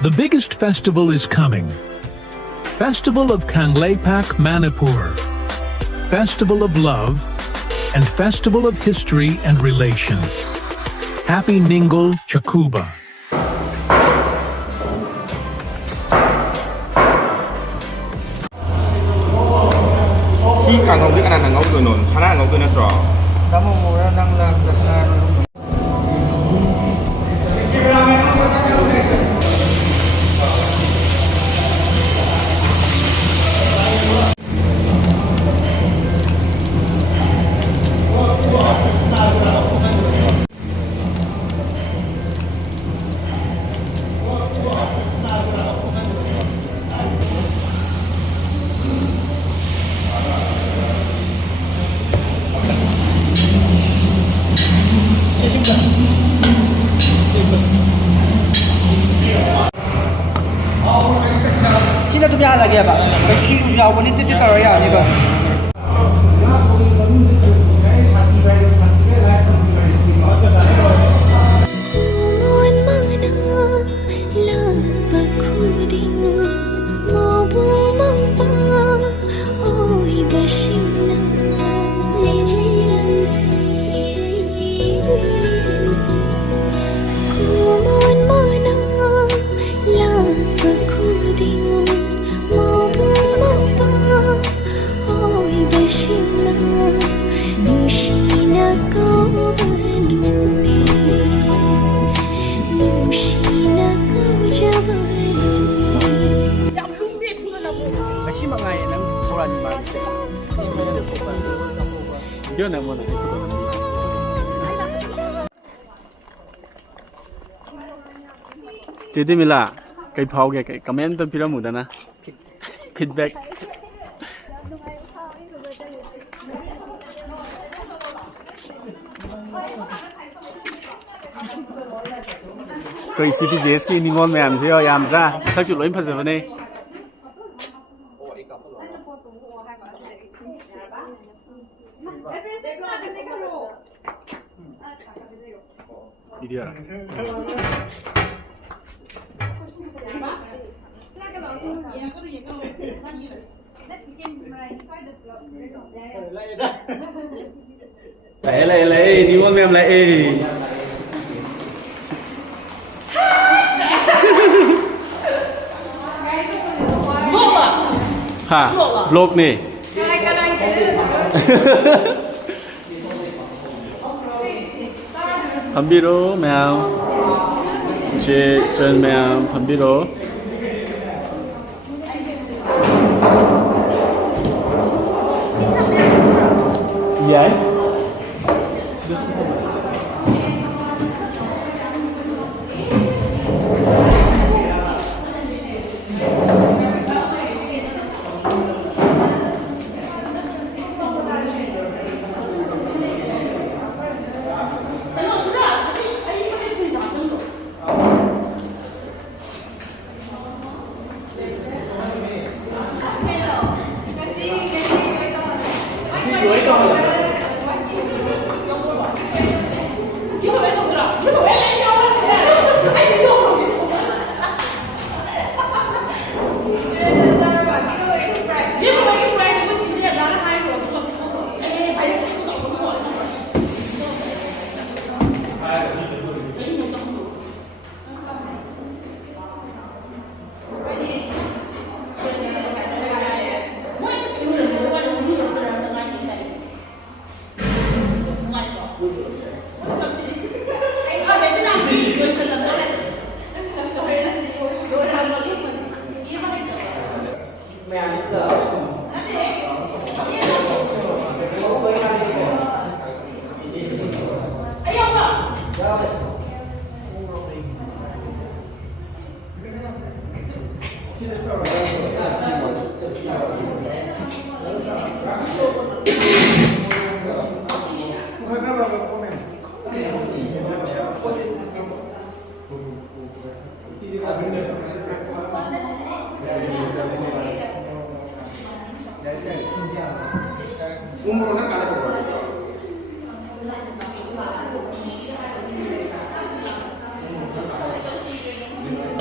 The biggest festival is coming. Festival of Kangleipak Manipur. Festival of Love and Festival of History and Relation. Happy Ningal Chakuba. Si kang ngau kan ngau tu non, sana ngau tu netro. Kamu murah nang lang dasar. Sini tu biar lagi apa? Kecil jauh ni titik tarik ya ni apa? Jadi mila, kay pau kay comment tu pira muda na feedback. Kay CPJS ki ningon ma'am siyo yam ra, sak chu loin phasa bane. Video. Lại đi qua em lại hả lột nè 밤비로 매우 제 매우 밤비로 vậy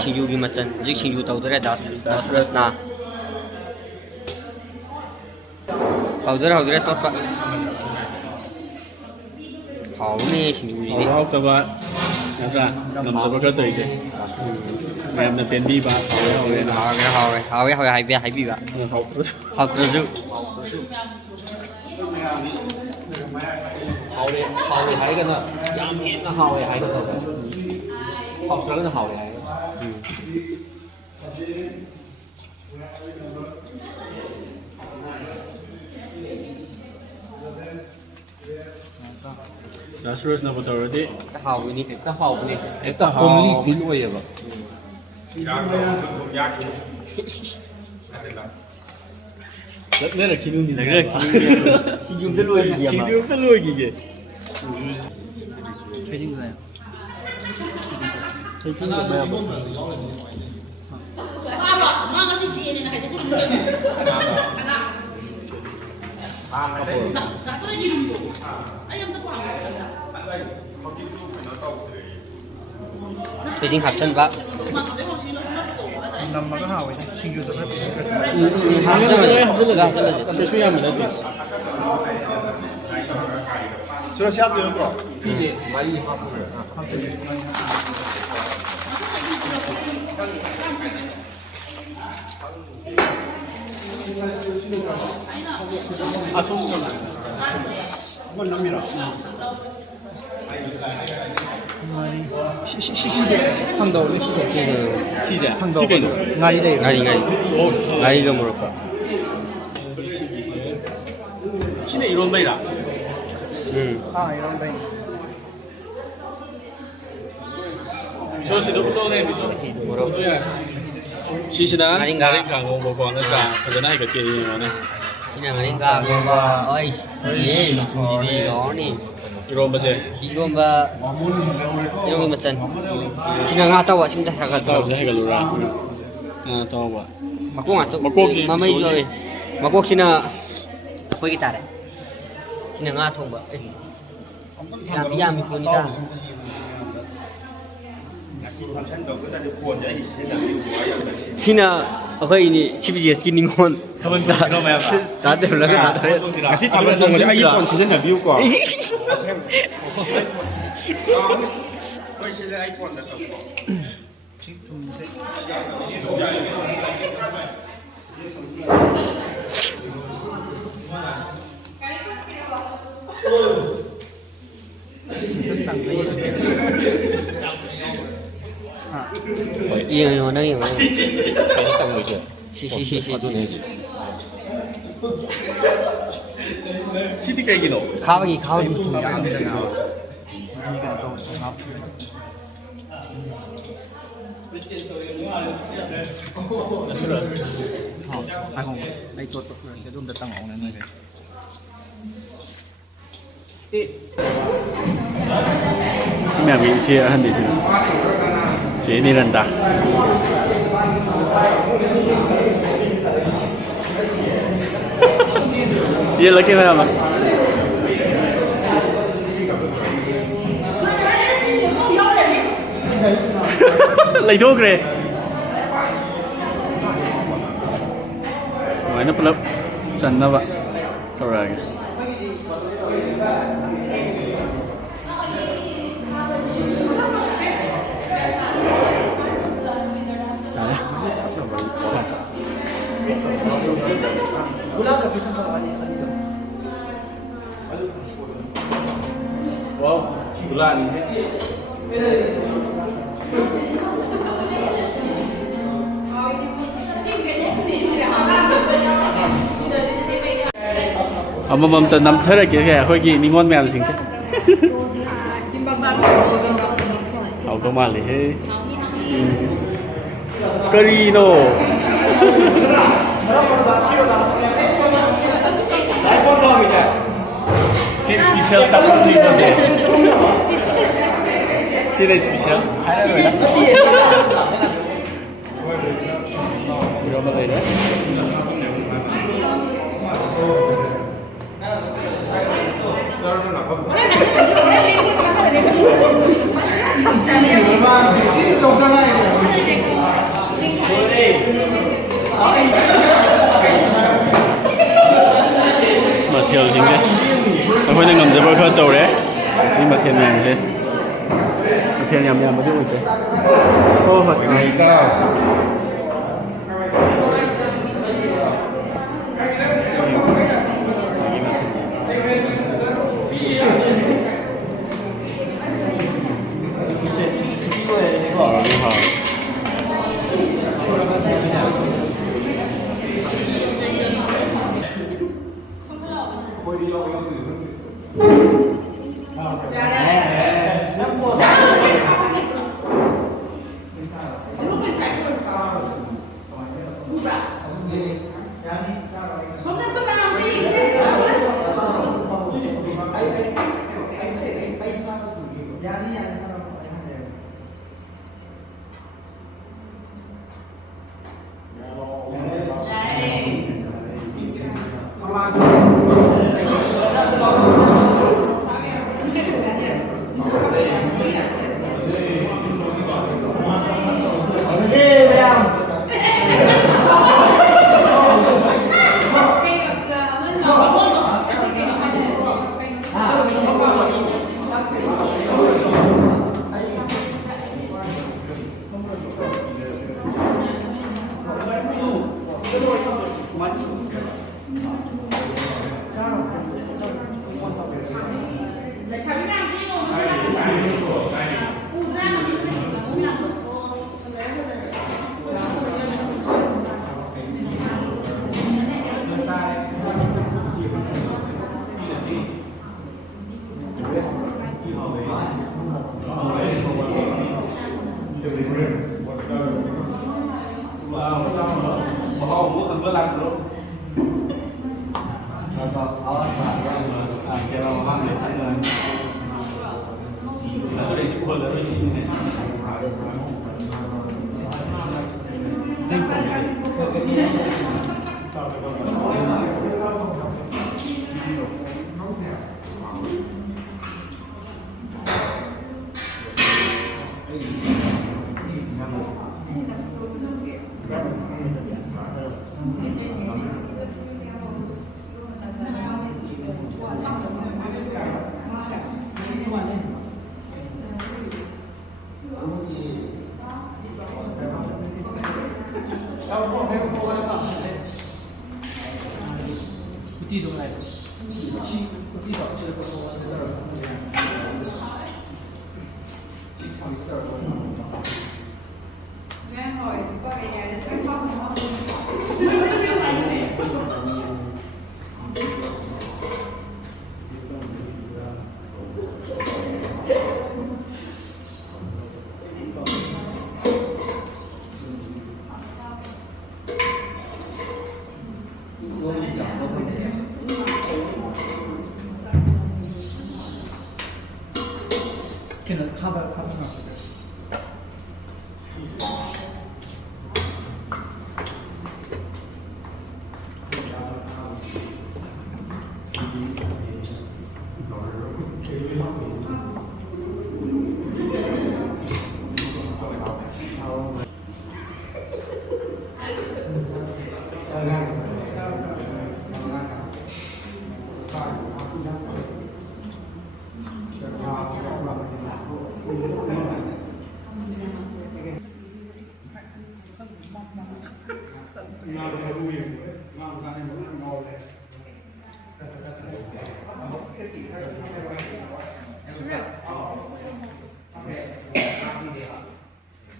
xin du kim mặt chân giúp xin du tàu tới đây đã na hậu tới tốt quá hậu này xin du đi hậu các bạn ra làm sao có tới chứ em là tiền đi ba hậu hay bị bạn hậu tới giúp hậu thì hay cái nữa giảm hiến nó hậu thì hay cái nữa học tới nó hậu thì hay Lazarus na betul tadi. hậu ini ta hậu này ta homely feel way vậy Rất là kinu ni, rất là kinu tu lui gì, kinu tu lui gì vậy? 최진 거예요 최진 합천 봐 남마가 하고 있는 신규도这需要没得对。 이게 많이 하고 아, 소금 좀. 시제 한다고 시제 시제. 한다고 시제. 나이래 나이가 뭐랄까 신의 이런 메이라. 아 이런 데 소시도 불러내 미소. 뭐라고 야. 시시다. 아닌가? 뭐 거는 자, 그전에 이거 게임이네. 그냥 아닌가 뭔가 어이 예 이쪽이 너니 이런 거지. 이런 바 이런 거 맞잖 그냥 갔다 와 진짜 tao 해가지고 sẽ hay cái lura. À, tao vậy. mà cô ngặt Mà cô gì? mà mấy người mà cô kia quay guitar đấy kia ngã thông bờ làm gì mình quên guitar xin 어거이 니 CBGS 기능 혼 한번 좀 들어봐요. 나한테 연락이 나한테 다시 다른 종의 아이폰 진짜 비울 거야. 이거 나 이거 했던 거죠. 시시시시 CD 깨기 너. 가와기 아 không đây tôi cái rung tăng ổn này này mẹ bị xe hơn đi chứ. Chế đi lần ta. Iya lagi mana? Lấy thuốc rồi. Rồi nó lớp dần nó vậy. Rồi rồi. Wow, bulan sih. Mầm từ năm thế là kiểu kìa, hơi gì đi ngon mèo chính xác. Hậu có mà lì hết. Curry no. Xin special sắp không đi bao giờ. Xin đây special. Hai người đó. Rồi mà đây đấy. ထွက်တော့တယ်ဒီမထင်မြန်စေမထင်မြန်မြန်မတွေ့ဘူးဟိုဟုတ်တယ် ก็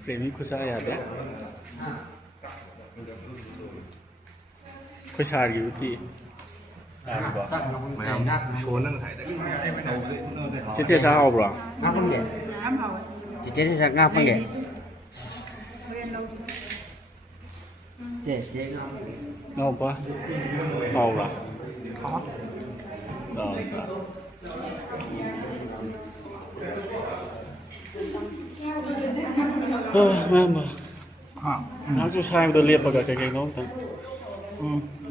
เฟรมนี้คุชาอย่าเด้คุชาอยู่ที่โชว์นั่งใส่แต่这电啥好不啦？ngáp không để chị chế sẽ ngáp không để chế ngáp เอาปะเอาละจ้าจ้าแม่มาน้ำจุชายมันตัวเรียบปากกับแกงน้องกัน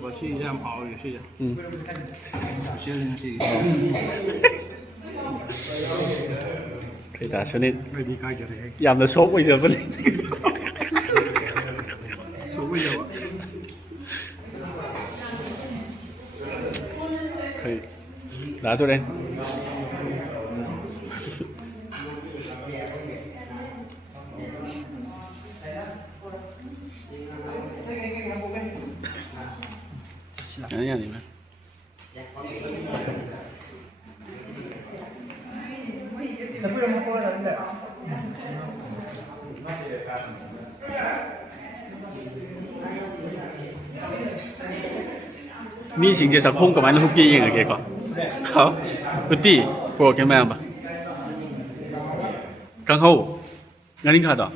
我试一下跑也试一下首先是一下คยด่าชนิดยามจะชกไปเจอปะเนี่ย手会有可以拿出来 아니 아니면นี่สิ่งจะสักพุ่งกับมันแล้วฮุกกี้ยังไงแกก่อนเขาอุตตีโปรแกรมแมนปะกังโฮงานนี้ขาดต่อ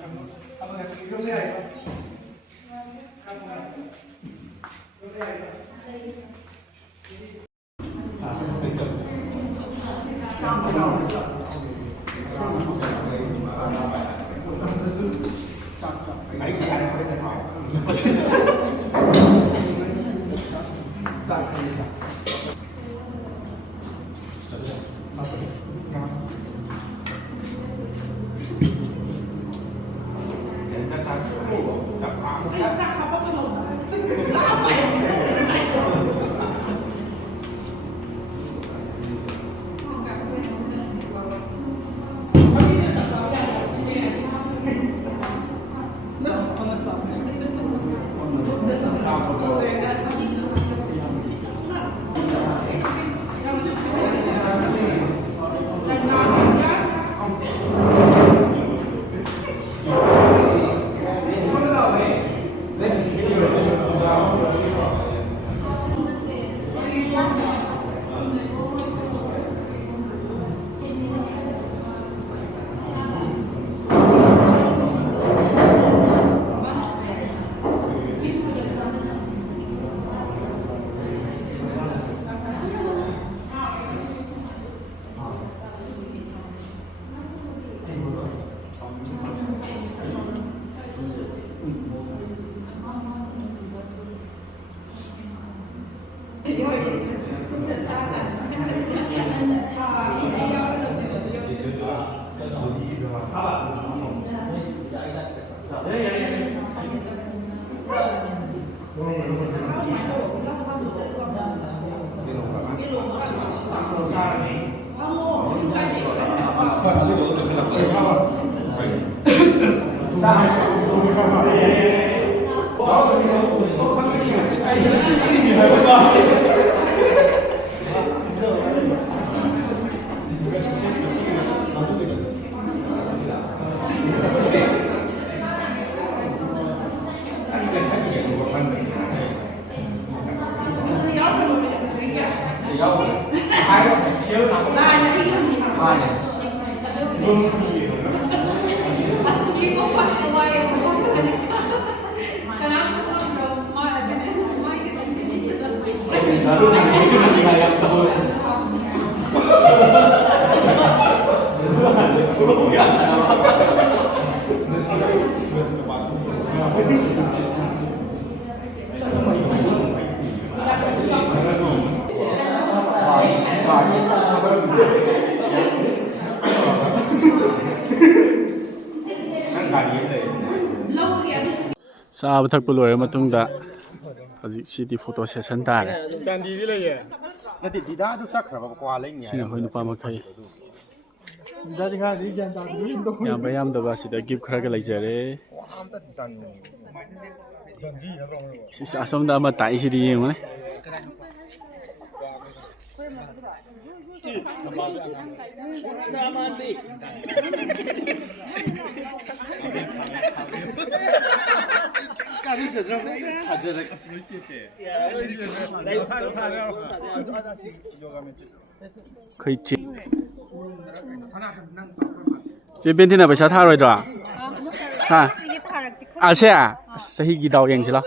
สาวทักปุโรยมาตุงดะสิที่โฟโต้เซสชั่นตาเลยจานดีเลยอ่ะแล้วติดดีด้าทุกสักครับกว่าอะไรเงี้ยสินะคนปามาใครได้จริงครับดีจานตาดียามไปยามตัวสิได้กิฟต์ครากันเลยเจอเลยสิอาสมดามาตายสิดีมั้ย可以接。这边听到被小塔来着啊？啊？啊是啊，是一道样子了。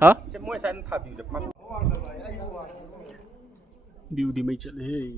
啊？view đi mấy trận đấy.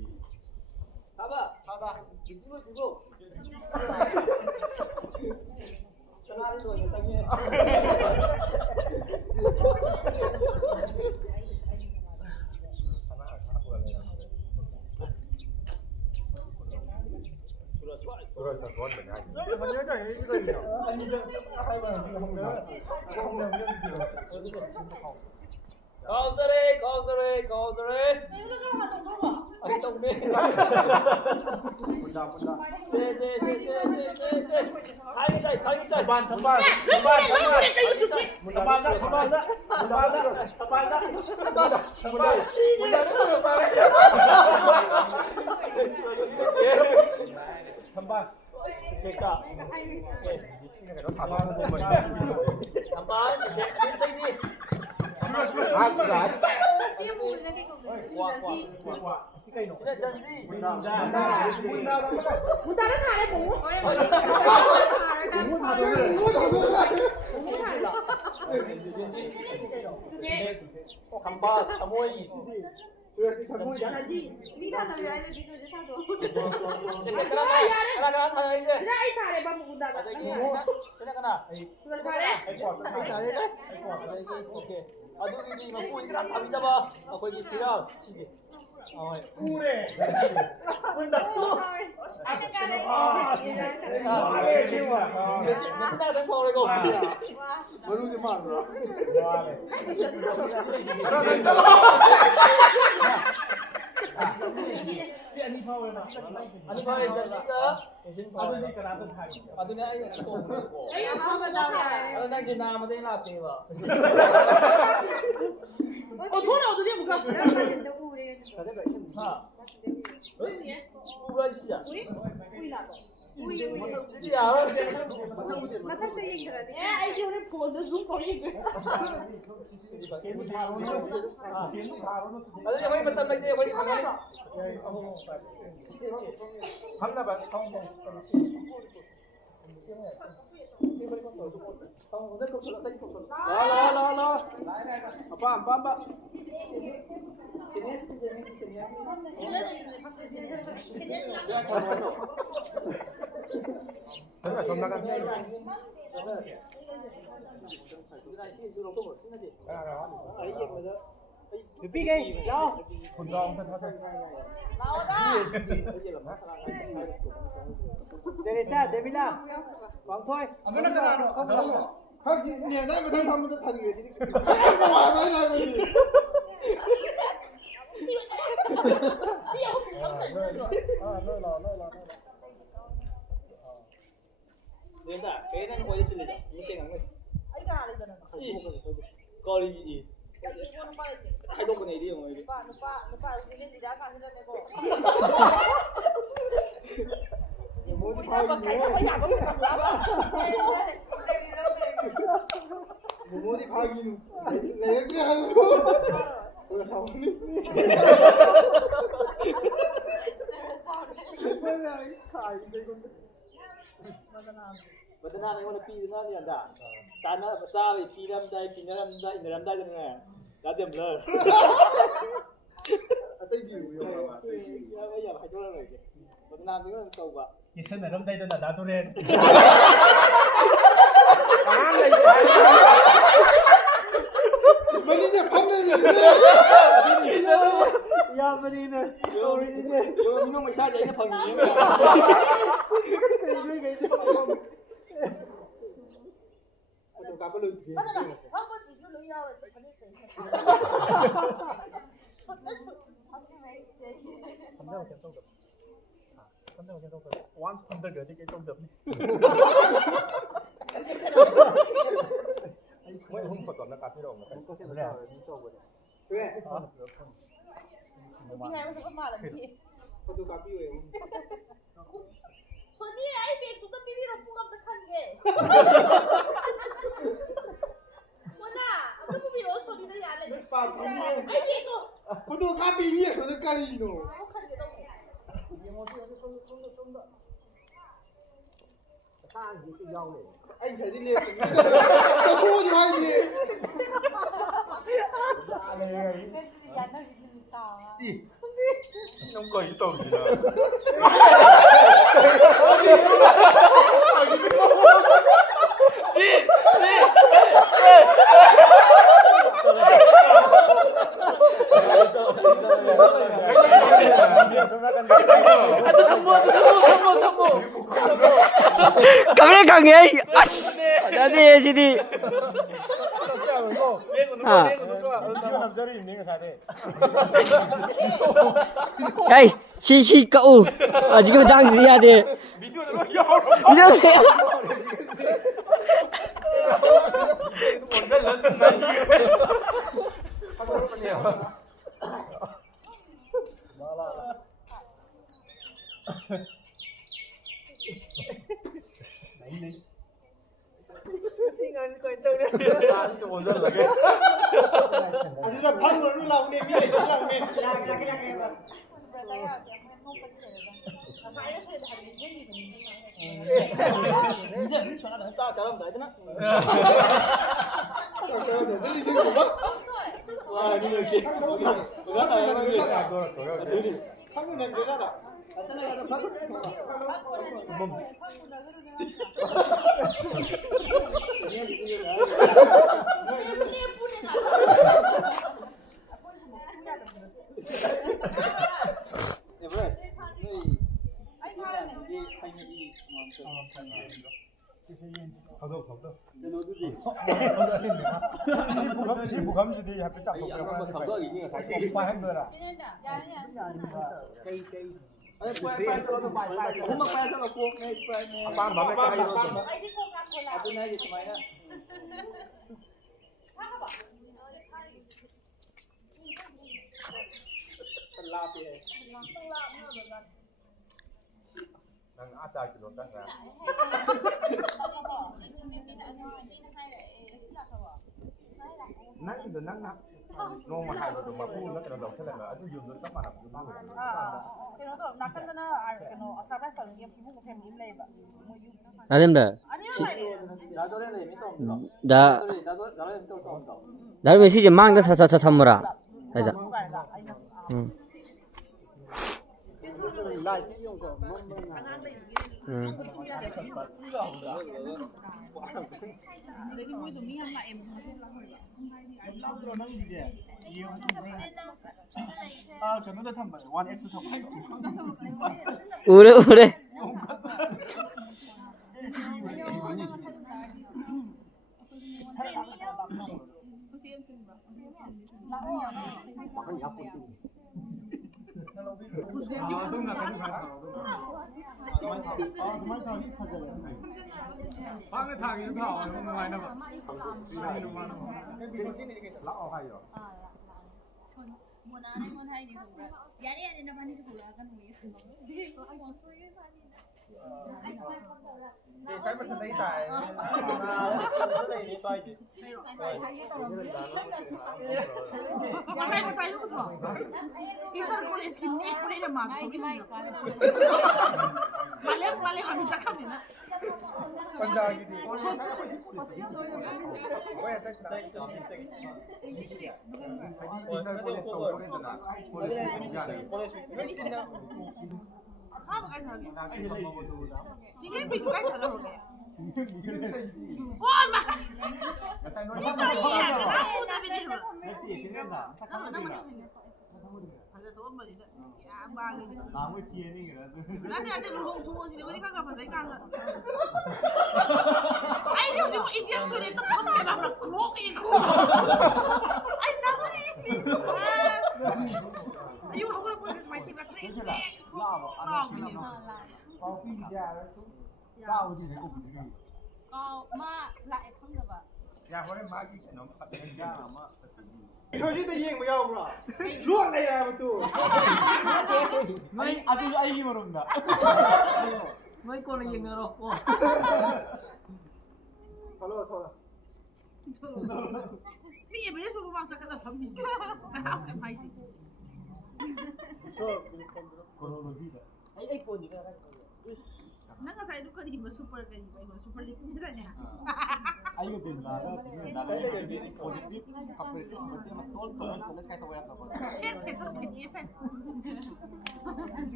강해 강해. 아, 나네 지디. Hey, si cậu 지금 당해야 돼. 나름다. 나 나름의 시즌 망가 사사사 삼무라. 하자. 오래.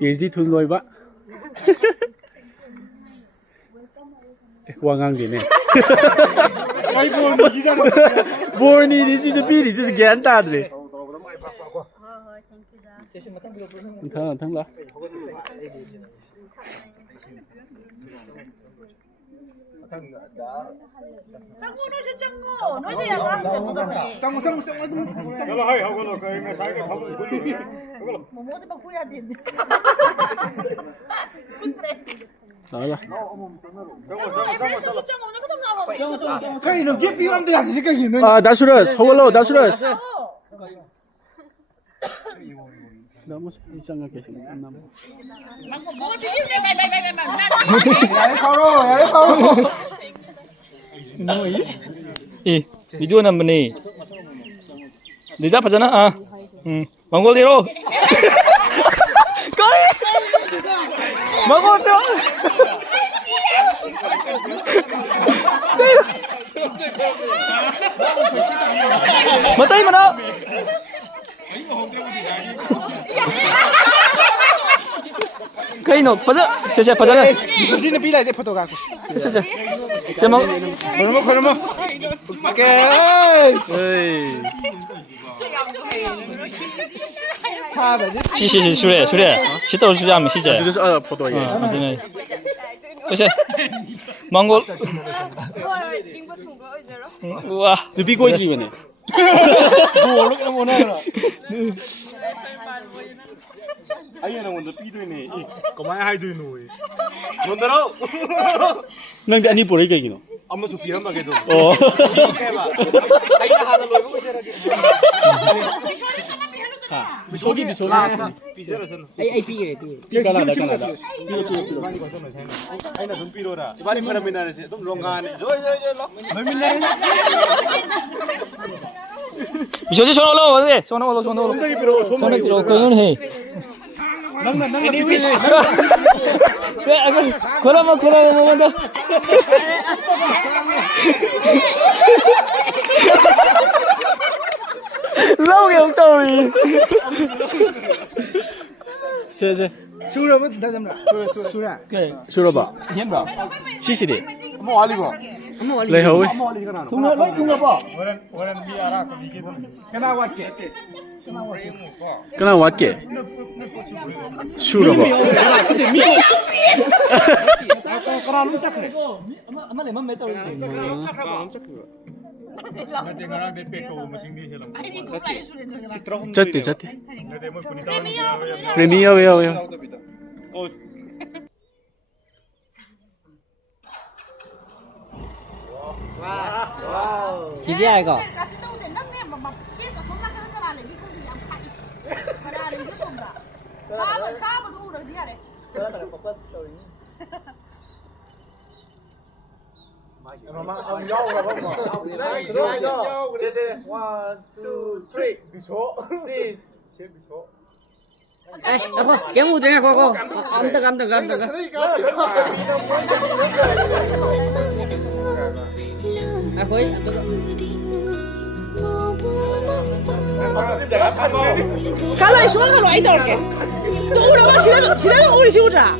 예지 돈 loy ba wangang de ne ai borni ni si de bi ni si gan da de thang la đó là 다수르스 호글로 다수르스 너무 이상하게 생겼나 video nam ni Dida phajana Mongol hero Mongol to Matai mana Kai no phajana se phajana Sini pilih dia foto aku. se mau Kalau Oke. 수래 시도 수장 시제这就是포토 예对这是몽골 우와你比过几遍呢Ayah nak untuk pido ni. Kau main hai tu ni. Mondaro. nang ani pore ke gino Amma supiram bagai tu. oh Ayah hada loy ko jara. bisogi Pizza sana. ai pi re pi Canada Ayah nak tumpi dora. Ibari pada minar ni. Tum longan. Joi lo. Minar ni. 미소지 손 올라와 손 올라 손에 필요 그건 해 Anyway. 그러면 더 라우게 없다우리 세세 Surat dah jam dah. Surat. 그래 suraba 힘봐 70 Mau ali ko. lấy hối cái nào quát kệ suraba Jati. Premier 왜요? 기대야 이거 Ako, kéo mùi tiếng cô. Âm tực. À với 가만히 소화가 와 있다 이렇게. 또 오라고 지나도 우리 시우자.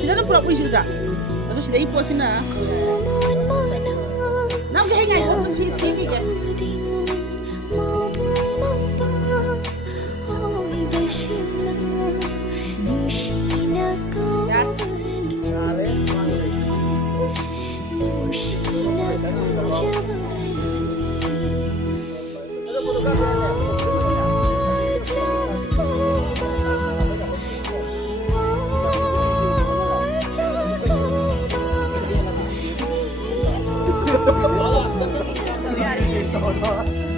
지나도 보라 우리 시우자. 나도 시대 이뻐 신나. 남자 행아 이거 TV게. Hãy subscribe cho kênh Ghiền Mì Gõ để không bỏ lỡ